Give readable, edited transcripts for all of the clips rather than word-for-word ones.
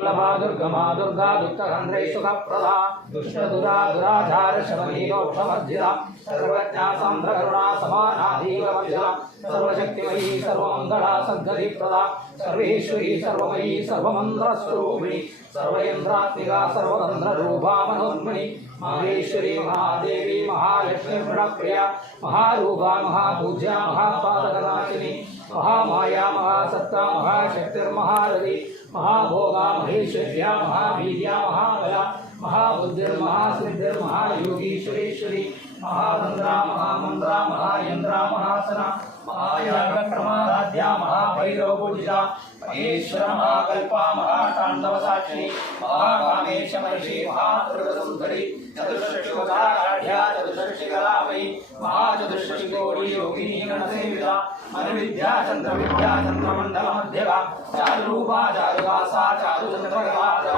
दुर्गमा दुर्गा दुष्टहंद्रे सुखप्रदा दुष्टदुरा दुराचार शमनी दोषवर्जिता सर्वज्ञा सान्द्रकरुणा समानाधीववर्जिता सर्वशक्तिमयी सर्वमंगला सद्गतिप्रदा सर्वेश्वरी सर्वमयी सर्वमंत्रस्वरूपिणी सर्वेन्द्रात्मिका सर्वतंत्ररूपा मनोन्मणि महेश्वरी महादेवी महालक्ष्मी प्रणप्रिया महारूपा महापूज्या महापादकनाशिनी महामाया महासत्ता महाशक्तिर्महारथी महाभोगा महेश्वर्या महावीर्या महाबला महाबुद्धिर्महासिद्धिर्महायोगीश्वरेश्वरी महातंद्रा महामंद्रा महायंद्रा महासना महायागक्रमाराध्या महाभैरवपूजिता महेश्वर महाकल्पा महातांडवसाक्षिणी महाकामेश महर्षि महादुर्गसुंदरी चतुष्षष्टिवताराढ्या चतुष्षष्टिकलामयी महाचतुष्षष्टिकोटि योगिनी गणसेविता मनुविद्या चंद्रविद्या चंद्रमंडलमध्यगा चारुरूपा चारुदासा चारुचंद्रकलाधरा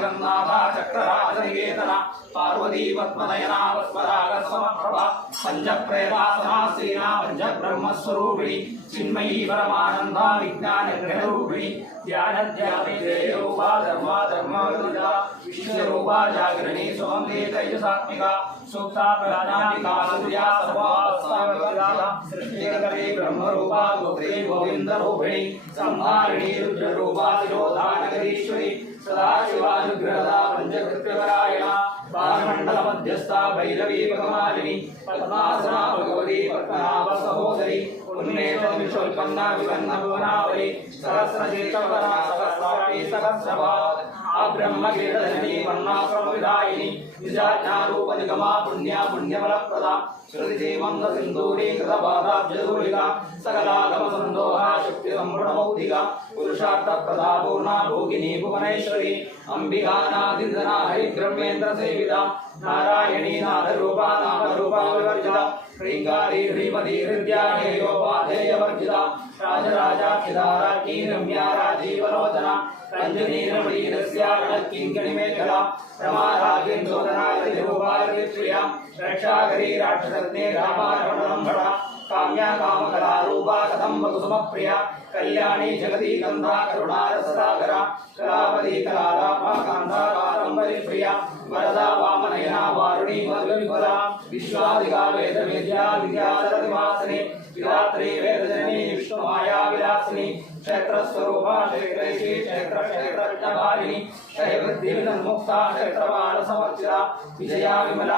जगन्नाथा चक्रराजनिकेतना पार्वती पद्मनयना पद्मरागसमप्रभा पंचप्रेतासना श्रीना पंचब्रह्मस्वरूपिणी चिन्मयी परमानंदा विज्ञानग्रहरूपिणी ध्यानध्यानरूपा धर्मा धर्मगुरुदा विश्वरूपा जागरणी सोमदे तैजसात्मिका सुप्ता प्रज्ञानिका सूर्या सर्वावस्थाविदा सृष्टिकरे ब्रह्मरूपा गोत्रे गोविंदरूपिणी संहारिणी रुद्ररूपा तिरोधानगरीश्वरी सदाशिवानुग्रहदा पंचकृत्यपरायणा बालमंडल मध्यस्था भैरवी भगवालिनी पद्मासना भगवती पद्मनाभ सहोदरी उन्मेष विशोल्पन्ना विवन्न भुवनावली सहस्रचेतवरा सहस्राक्षी सहस्रपाद अब्रह्मकीर्तनी वर्णाश्रमविदायिनी निजाज्ञारूप निगमा पुण्या पुण्यफलप्रदा श्रुतिजीवंत सिंधूरी कृतपादाब्जधूलिका सकलागमसन्दोहा शक्तिसम्पूर्णमौधिका पुरुषार्थप्रदा पूर्णा भोगिनी भुवनेश्वरी अंबिकानादिन्दना हरिब्रह्मेन्द्र सेविता नारायणी नादरूपा नामरूपा विवर्जिता श्रींगारी श्रीमती हृद्या हेयोपाधेयवर्जिता राजराजाक्षिधाराज्ञी रम्या राजीवलोचना रंजनी रमणीरस्या रणकिङ्कणिमेखला रमाराजेन्दोदनादिरूपादिप्रिया रक्षाकरी राक्षसग्ने रामारमणम्भणा काम्या कामकला रूपा कदम्बकुसुमप्रिया कल्याणी जगती गंधा करुणारससागरा कलापति कलालापा कांधा कादम्बरीप्रिया वरदा वामनयना वारुणी मधुविफला विश्वादिका वेदवेद्या विद्याधरतिवासिनी विधात्री वेदजननी विष्णुमाया विलासिनी क्षेत्रस्वरूपा क्षेत्रैषी क्षेत्रक्षेत्रज्ञभारिणी क्षयवृद्धिविदन्मुक्ता क्षेत्रपालसमर्चिता विजया विमला